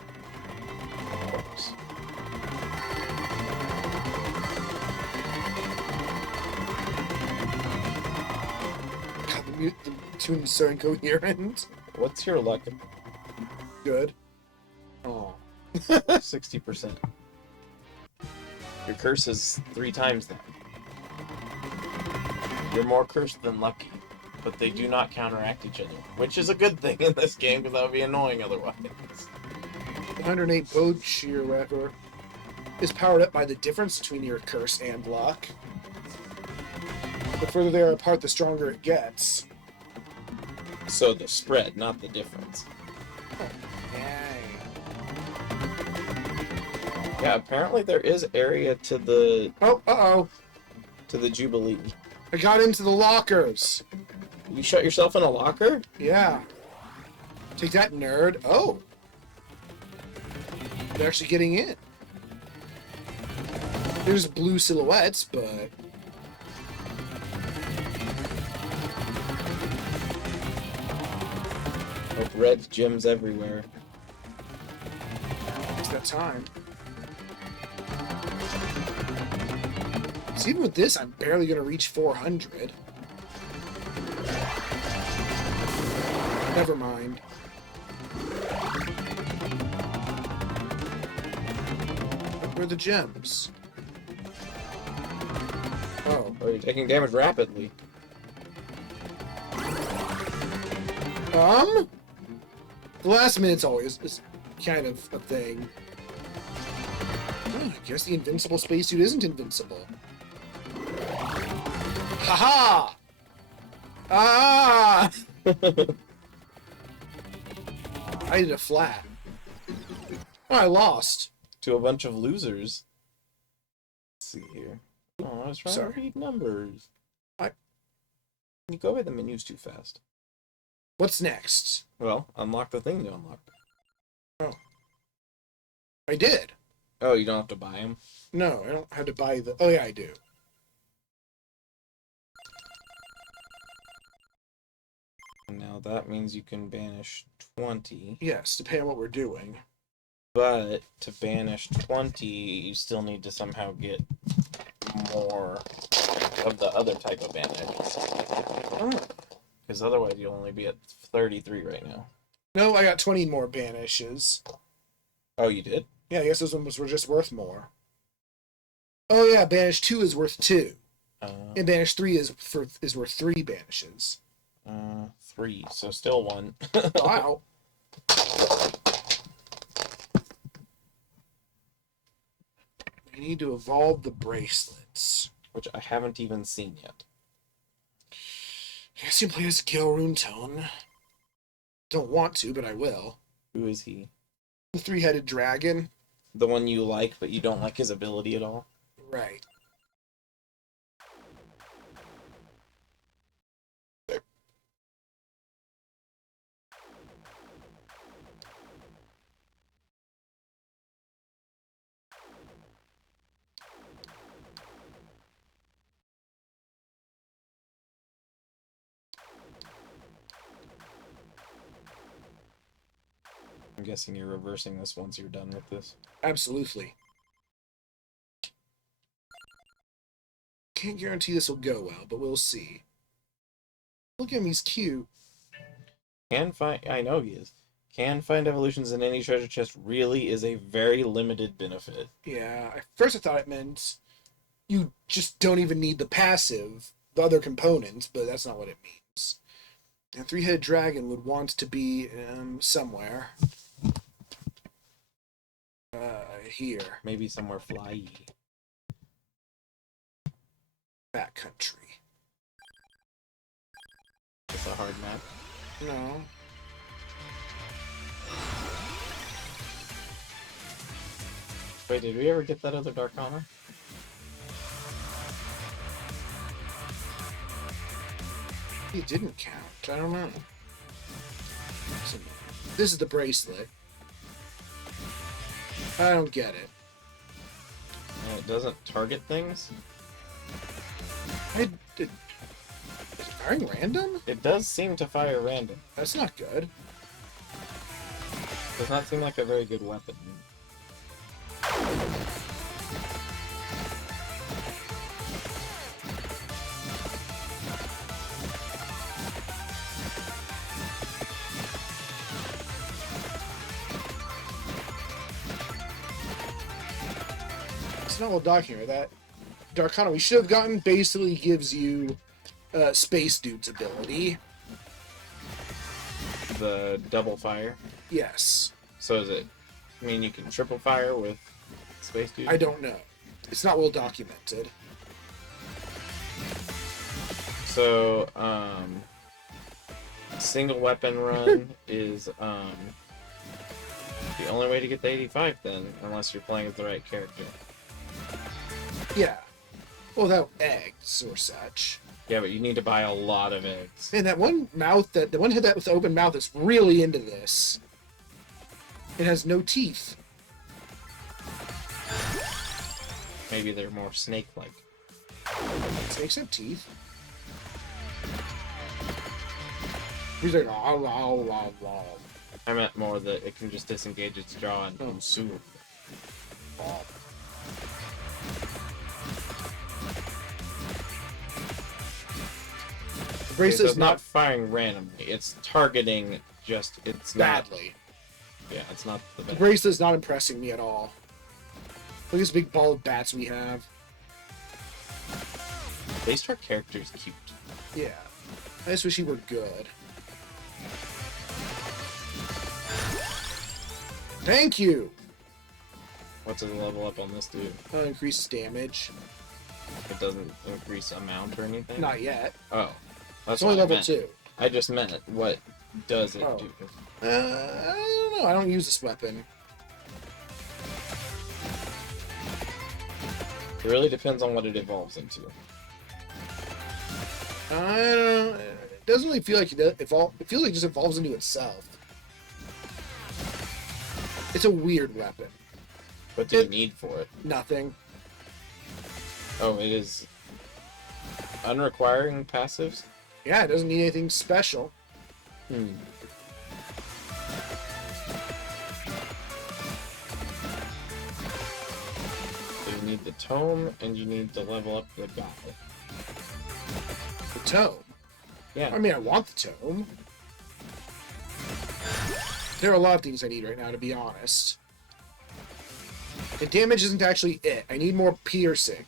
Oops. God, the tune is so incoherent. What's your luck? Good. Oh, 60%. Your curse is 3 times that. You're more cursed than lucky, but they do not counteract each other, which is a good thing in this game because that would be annoying otherwise. 108 Poach or whatever is powered up by the difference between your curse and luck. The further they are apart, the stronger it gets. So the spread, not the difference. Yay. Yeah, apparently there is area to the Oh, uh-oh. Jubilee. I got into the lockers. You shut yourself in a locker? Yeah. Take that, nerd. Oh. They're actually getting in. There's blue silhouettes, but... Like red gems everywhere. It's that time. So even with this, I'm barely going to reach 400. Never mind. Where are the gems? Oh. Oh, you're taking damage rapidly. The last minute's always is kind of a thing. Oh, I guess the invincible spacesuit isn't invincible. Haha! Ah! I did a flat. Oh, I lost. To a bunch of losers. Let's see here. Oh, I was trying Sorry. to read numbers. You go by the menus too fast. What's next? Well, unlock the thing to unlock. Oh. I did. Oh, you don't have to buy them? No, I don't have to buy the... Oh, yeah, I do. And now that means you can banish 20. Yes, depending on what we're doing. But to banish 20, you still need to somehow get more of the other type of banish. Oh. Because otherwise you'll only be at 33 right now. No, I got 20 more banishes. Oh, you did? Yeah, I guess those ones were just worth more. Oh yeah, banish 2 is worth 2. And banish 3 is worth 3 banishes. 3, so still 1. Wow. We need to evolve the bracelets. Which I haven't even seen yet. I guess you play as Gil Runeton. Don't want to, but I will. Who is he? The 3-headed dragon. The one you like, but you don't like his ability at all? Right. I'm guessing you're reversing this once you're done with this. Absolutely. Can't guarantee this will go well, but we'll see. Look at him, he's cute. I know he is. Can find evolutions in any treasure chest really is a very limited benefit. Yeah, at first I thought it meant you just don't even need the passive, the other components, but that's not what it means. And 3-headed dragon would want to be somewhere. Here. Maybe somewhere flyy. Back country. It's a hard map. No. Wait, did we ever get that other Darkana? It didn't count. I don't know. So, this is the bracelet. I don't get it. And it doesn't target things? Is firing random? It does seem to fire random. That's not good. Does not seem like a very good weapon. It's not well documented. That Darkana we should have gotten basically gives you Space Dude's ability. The double fire. Yes. So is it? I mean, you can triple fire with Space Dude? I don't know. It's not well documented. So, single weapon run is, The only way to get the 85 then, unless you're playing with the right character. Yeah. Without eggs or such. Yeah, but you need to buy a lot of eggs. Man, the one head that with the open mouth is really into this. It has no teeth. Maybe they're more snake-like. Snakes have teeth. He's like, "Ah, la, la, la." I meant more that it can just disengage its jaw and consume. The So bracelet's it's not firing randomly. It's targeting just. It's badly. Not. Yeah, it's not the The best. bracelet's not impressing me at all. Look at this big ball of bats we have. Base our character's cute. Yeah. I just wish he were good. Thank you! What's the level up on this dude? Increases damage. It doesn't increase amount or anything? Not yet. Oh. That's It's only what I level meant. 2. I just meant what does it Oh. do? I don't know. I don't use this weapon. It really depends on what it evolves into. I don't know. It doesn't really feel like it evolve. It feels like it just evolves into itself. It's a weird weapon. What do you need for it? Nothing. Oh, it is unrequiring passives? Yeah, it doesn't need anything special. Hmm. So you need the tome and you need to level up the guy. The tome. Yeah. I mean, I want the tome. There are a lot of things I need right now, to be honest. And damage isn't actually it. I need more piercing.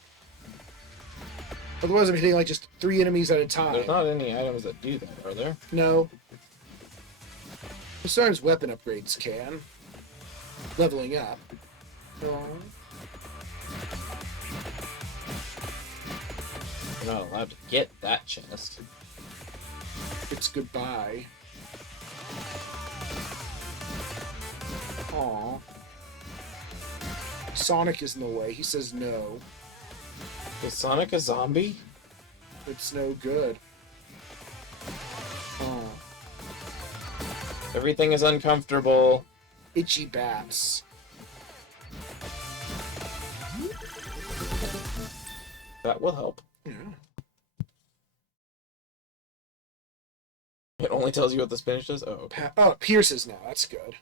Otherwise, I'm hitting like just 3 enemies at a time. There's not any items that do that, are there? No. Besides weapon upgrades can. Leveling up. Oh. You're not allowed to get that chest. It's goodbye. Aw. Sonic is in the way. He says no. Is Sonic a zombie? It's no good. Aw. Everything is uncomfortable. Itchy bats. That will help. Yeah. It only tells you what the spinach does? Oh, okay. Oh, it pierces now. That's good.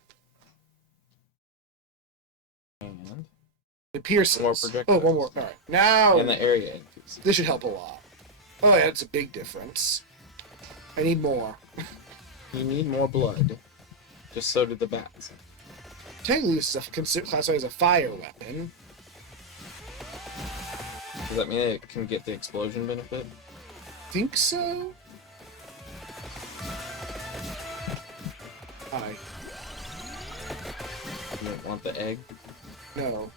And It pierces. More projectiles. Oh, one more. All right. Now, the area increases. this should help a lot. Oh, yeah, that's a big difference. I need more. You need more blood. Just so did the bats. Technically, this is classified as a fire weapon. Does that mean it can get the explosion benefit? Think so? Hi. You don't want the egg? No.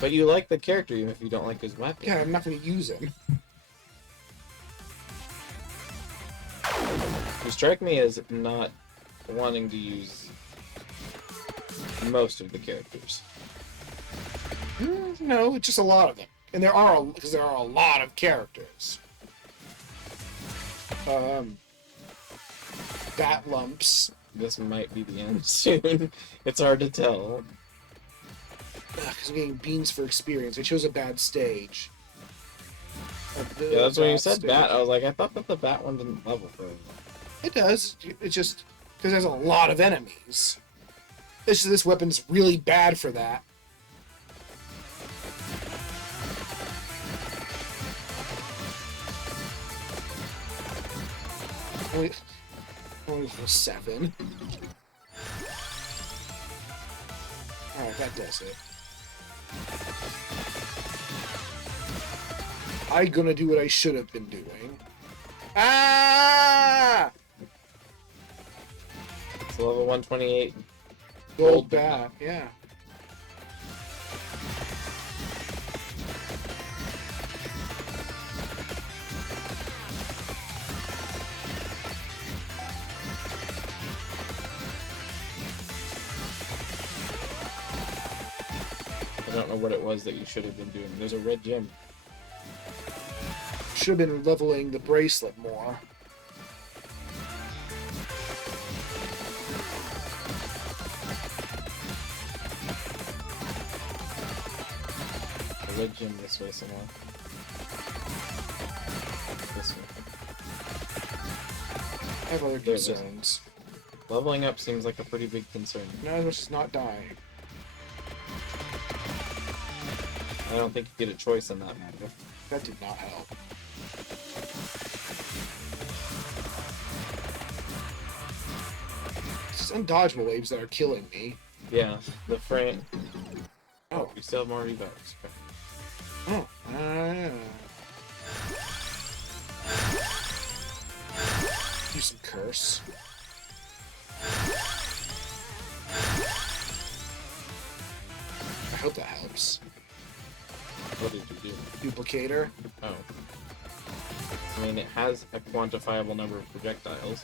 But you like the character even if you don't like his weapon. Yeah, I'm not going to use him. You strike me as not wanting to use most of the characters. No, it's just a lot of them. And there are a lot of characters. Bat lumps. This might be the end soon. It's hard to tell. Because I'm getting beans for experience. I chose a bad stage. Yeah, that's when you said bat. I was like, I thought that the bat one didn't level for. It does. It's just because there's a lot of enemies. This weapon's really bad for that. Only level 7. Alright, that does it. I'm gonna do what I should have been doing. Ah! It's level 128. Gold bat, yeah. I don't know what it was that you should have been doing. There's a red gem. Should have been leveling the bracelet more. A red gem this way somewhere. This way. I have other There it is. concerns. Leveling up seems like a pretty big concern. Not as much as not dying. I don't think you get a choice in that matter. That did not help. It's undodgeable waves that are killing me. Yeah, the frame. Oh. We still have more rebuffs. Oh. Do some curse. I hope that helps. What did you do? Duplicator. Oh. I mean, it has a quantifiable number of projectiles.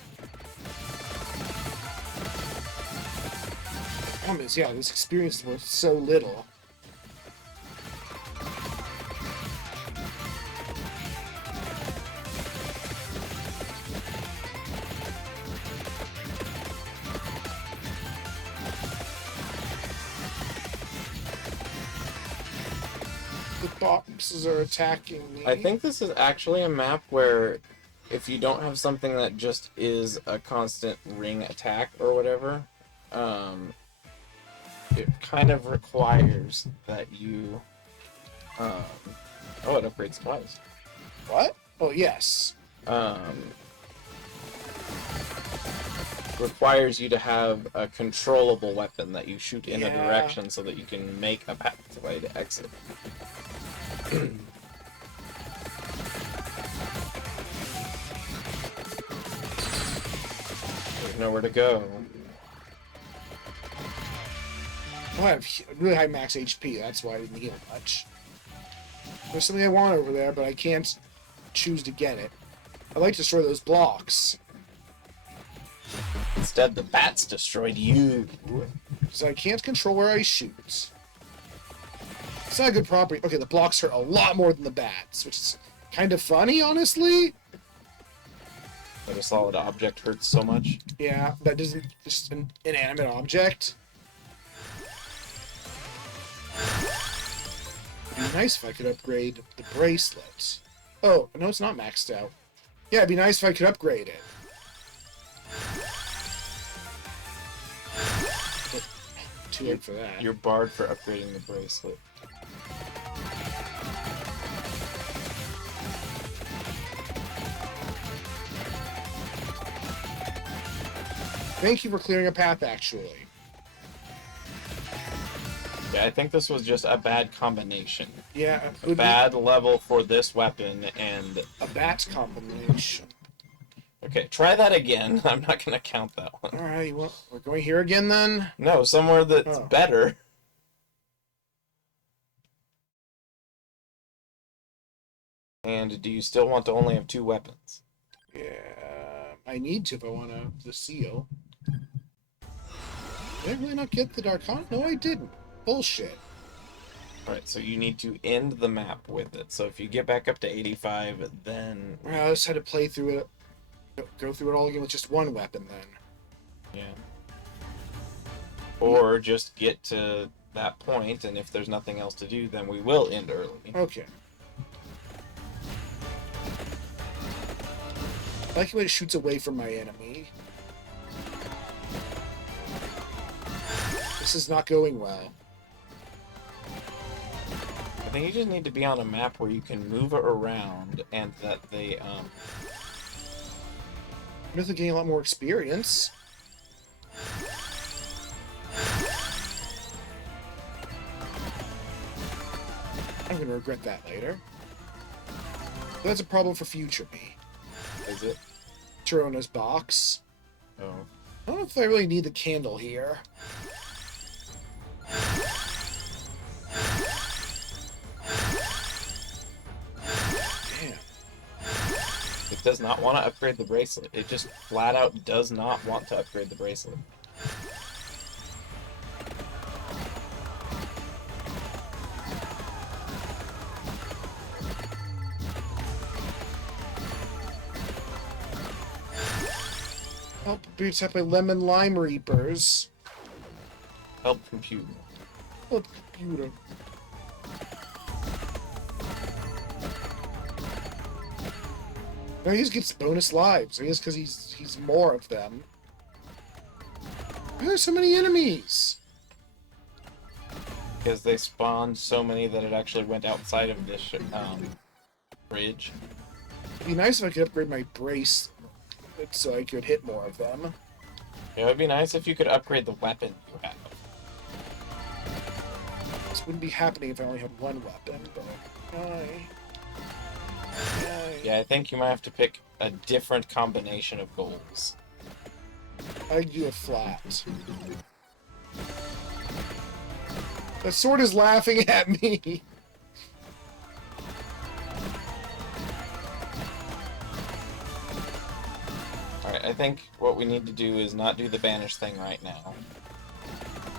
Problem is, yeah, this experience is worth so little. The boxes are attacking me. I think this is actually a map where if you don't have something that just is a constant ring attack or whatever, it kind of requires that you, oh, it upgrades twice. What? Oh, yes. Requires you to have a controllable weapon that you shoot in a Yeah. direction so that you can make a pathway to exit. There's nowhere to go. I have really high max HP, that's why I didn't heal much. There's something I want over there, but I can't choose to get it. I'd like to destroy those blocks, Instead, the bats destroyed you. so I can't control where I shoot. It's not a good property. Okay, the blocks hurt a lot more than the bats, which is kind of funny, honestly. But a solid object hurts so much. Yeah, that isn't just an inanimate object. It'd be nice if I could upgrade the bracelet. Oh, no, it's not maxed out. Yeah, it'd be nice if I could upgrade it. But too late for that. You're barred for upgrading the bracelet. Thank you for clearing a path, actually. Yeah, I think this was just a bad combination. Yeah, it A would bad level for this weapon, and... be a bat combination. Okay, try that again. I'm not gonna count that one. Alright, well, we're going here again then? No, somewhere that's Oh. better. And do you still want to only have 2 weapons? Yeah, I need to if I want the seal. Did I really not get the Darkon? No, I didn't. Bullshit. Alright, so you need to end the map with it. So if you get back up to 85, then... Well, I just had to play through it, go through it all again with just one weapon then. Yeah. Or just get to that point, and if there's nothing else to do, then we will end early. Okay. I like when it shoots away from my enemy. This is not going well. I think you just need to be on a map where you can move it around, and that they, I'm definitely getting a lot more experience. I'm gonna regret that later. But that's a problem for future me. Is it? Tirona's box. Oh. I don't know if I really need the candle here. Damn. It does not want to upgrade the bracelet. It just flat out does not want to upgrade the bracelet. Oh, be attacked by lemon lime reapers. Help compute. Oh, computer. No, he just gets bonus lives. I guess because he's more of them. Why are there so many enemies? Because they spawned so many that it actually went outside of this bridge. It'd be nice if I could upgrade my brace so I could hit more of them. It would be nice if you could upgrade the weapon you have. This wouldn't be happening if I only had one weapon, but why? Yeah, I think you might have to pick a different combination of goals. I'd do a flat. That sword is laughing at me. Alright, I think what we need to do is not do the banish thing right now.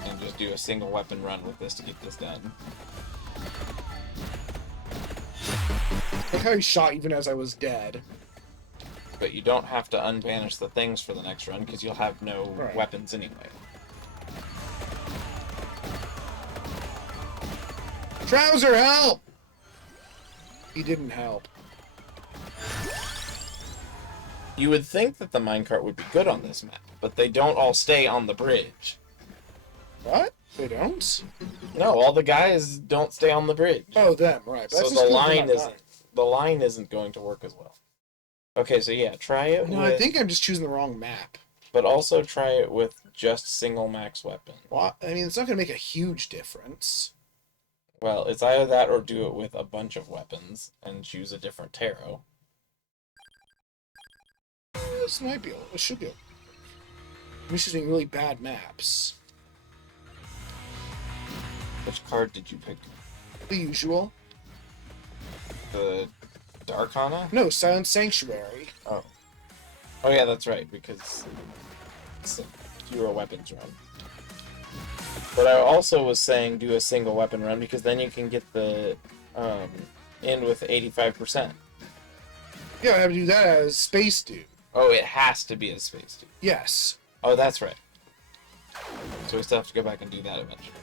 And just do a single weapon run with this to get this done. Look how he shot even as I was dead. But you don't have to unbanish the things for the next run, because you'll have no Right. weapons anyway. Trouser, help! He didn't help. You would think that the minecart would be good on this map, but they don't all stay on the bridge. What? They don't? No, all the guys don't stay on the bridge. Oh, them, right. But So that's the just 'cause line they're not isn't the line isn't going to work as well. Okay, so yeah, try it No, with, I think I'm just choosing the wrong map. but also try it with just single max weapon. Well, I mean, it's not going to make a huge difference. Well, it's either that or do it with a bunch of weapons and choose a different tarot. This might be. It should be. I'm just using really bad maps. Which card did you pick? The usual. The Darkana? No, Silent Sanctuary. Oh. Oh yeah, that's right, because it's a fewer weapons run. But I also was saying do a single weapon run, because then you can get the end with 85%. Yeah, I have to do that as Space Dude. Oh, it has to be a space dude. Yes. Oh, that's right. So we still have to go back and do that eventually.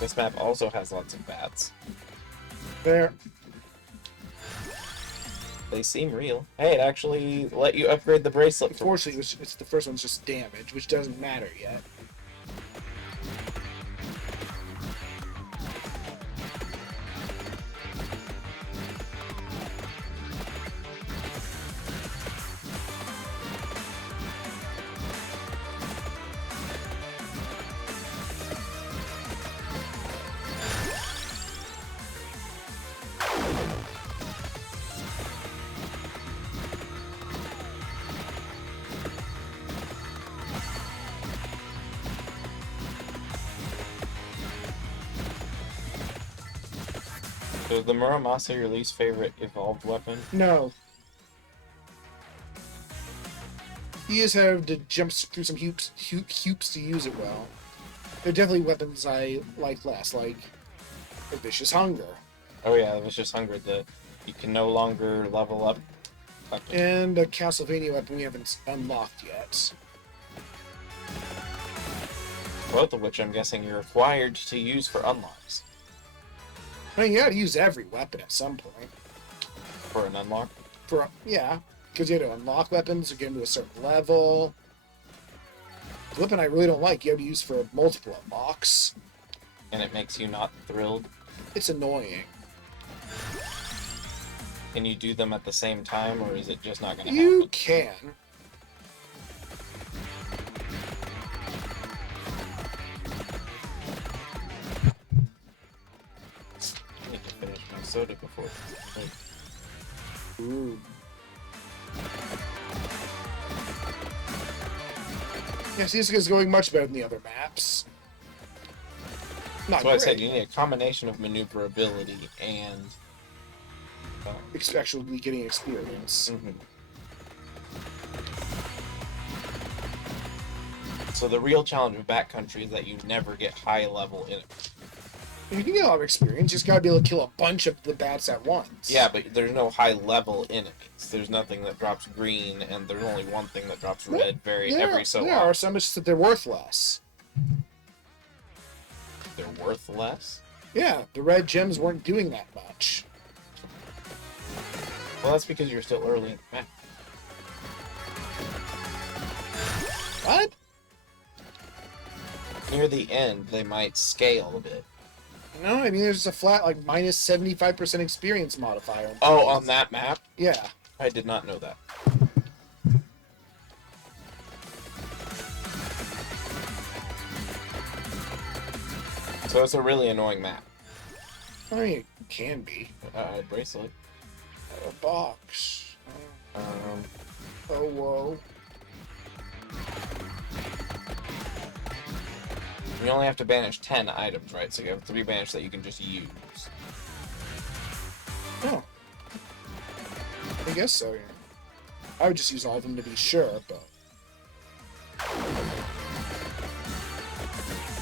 This map also has lots of bats. There. They seem real. Hey, it actually let you upgrade the bracelet. Unfortunately, it's the first one's just damage, which doesn't matter yet. So is the Muramasa your least favorite evolved weapon? No. You just have to jump through some hoops to use it well. There are definitely weapons I like less, like the Vicious Hunger. Oh yeah, the Vicious Hunger, you can no longer level up weapon. And a Castlevania weapon we haven't unlocked yet. Both of which I'm guessing you're required to use for unlocks. I mean, you gotta use every weapon at some point. For an unlock? Yeah, because you have to unlock weapons to get them to a certain level. The weapon I really don't like, you have to use for multiple unlocks. And it makes you not thrilled. It's annoying. Can you do them at the same time, or is it just not going to You happen? can. I need to finish my soda before. Ooh. Yeah, see, this is going much better than the other maps. Not That's why I great. said you need a combination of maneuverability and... Actually getting experience. mhm. So the real challenge with Backcountry is that you never get high level in it. You can get a lot of experience. You just gotta be able to kill a bunch of the bats at once. Yeah, but there's no high level enemies. There's nothing that drops green, and there's only one thing that drops red every so there often. are some, it's just that they're worth less. They're worth less? Yeah, the red gems weren't doing that much. Well, that's because you're still early in the map. What? Near the end, they might scale a bit. No, I mean there's a flat like minus 75% experience modifier. Oh, on that map? Yeah. I did not know that. So it's a really annoying map. I mean, it can be. Bracelet. A box. Um, Oh, whoa. you only have to banish 10 items, right? So you have 3 banish that you can just use. Oh. I guess so, yeah. I would just use all of them to be sure, but...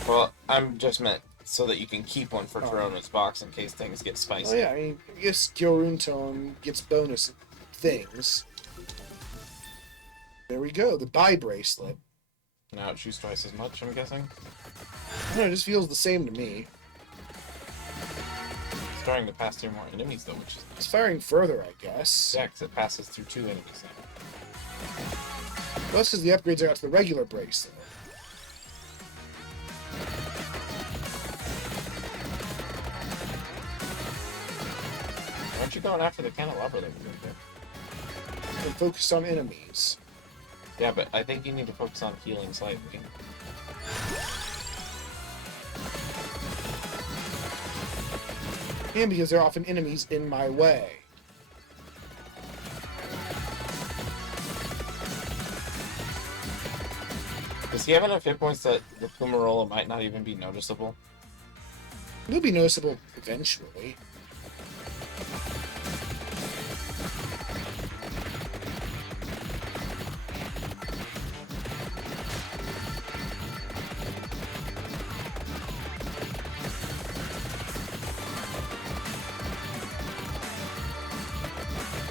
Well, I'm just meant so that you can keep one for Corona's box in case things get spicy. Oh yeah, I mean, I guess Gyorun Tone gets bonus things. There we go, the buy bracelet. Now it shoots twice as much, I'm guessing. I don't know, it just feels the same to me. It's starting to pass through more enemies, though, which is It's firing further, I guess. yeah, 'cause it passes through 2 enemies now. Well, that's because the upgrades I got to the regular bracelet. Aren't you going after the candelabra that was in there? And focused on enemies. Yeah, but I think you need to focus on healing slightly. And because there are often enemies in my way. Does he have enough hit points that the Fumarola might not even be noticeable? It'll be noticeable eventually.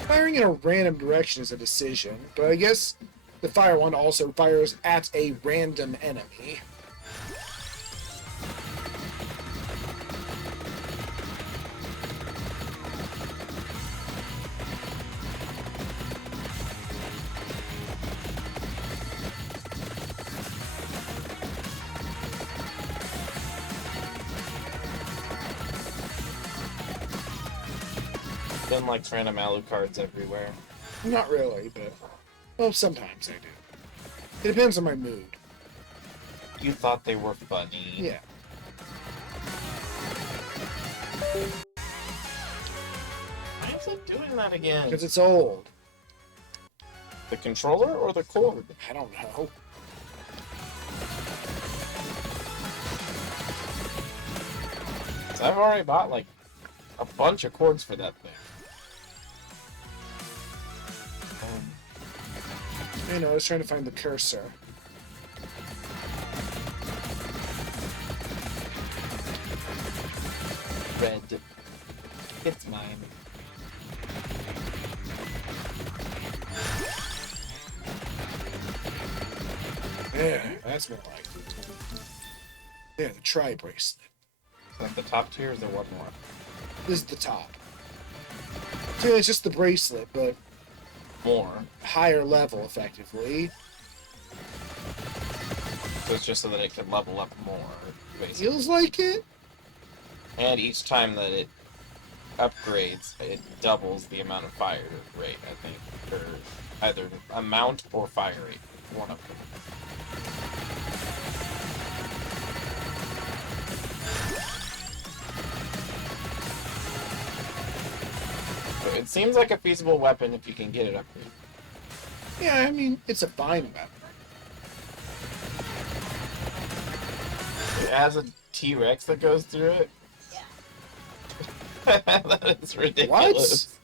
Firing in a random direction is a decision, but I guess the fire wand also fires at a random enemy. Then like random Alucards everywhere. Not really, but well, sometimes I do. It depends on my mood. You thought they were funny. Yeah. Why is it doing that again? Because it's old. The controller or the cord? I don't know. 'Cause I've already bought like a bunch of cords for that thing. I know, I was trying to find the cursor. Red. It's mine. Yeah, that's more like it. Yeah, the tri-bracelet. Is that the top tier or is there one more? This is the top. So it's just the bracelet, but More. higher level, effectively. So it's just so that it can level up more, basically. Feels like it? And each time that it upgrades, it doubles the amount of fire rate, I think. Or either amount or fire rate. One of them. So it seems like a feasible weapon if you can get it upgraded. Yeah, I mean, it's a fine weapon. It has a T-Rex that goes through it. Yeah. That is ridiculous.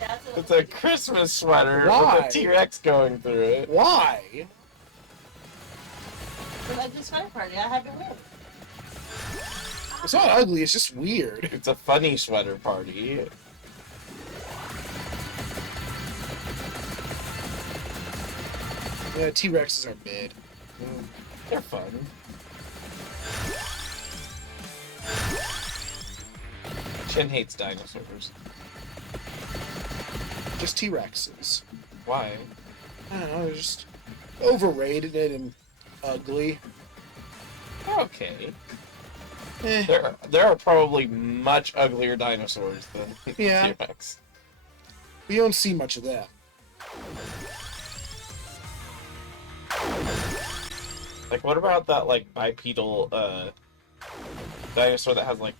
That's what It's a Christmas sweater Why? with a T-Rex going through it. Why? But at this sweater party, I had to win. It's not ugly. It's just weird. It's a funny sweater party. Yeah, T-Rexes are mid. They're fun. Chin hates dinosaurs. Just T-Rexes. Why? I don't know. They're just overrated and ugly. They're okay. Eh. There are probably much uglier dinosaurs than Yeah. T-Rex. We don't see much of that. Like, what about that, like, bipedal, dinosaur that has, like,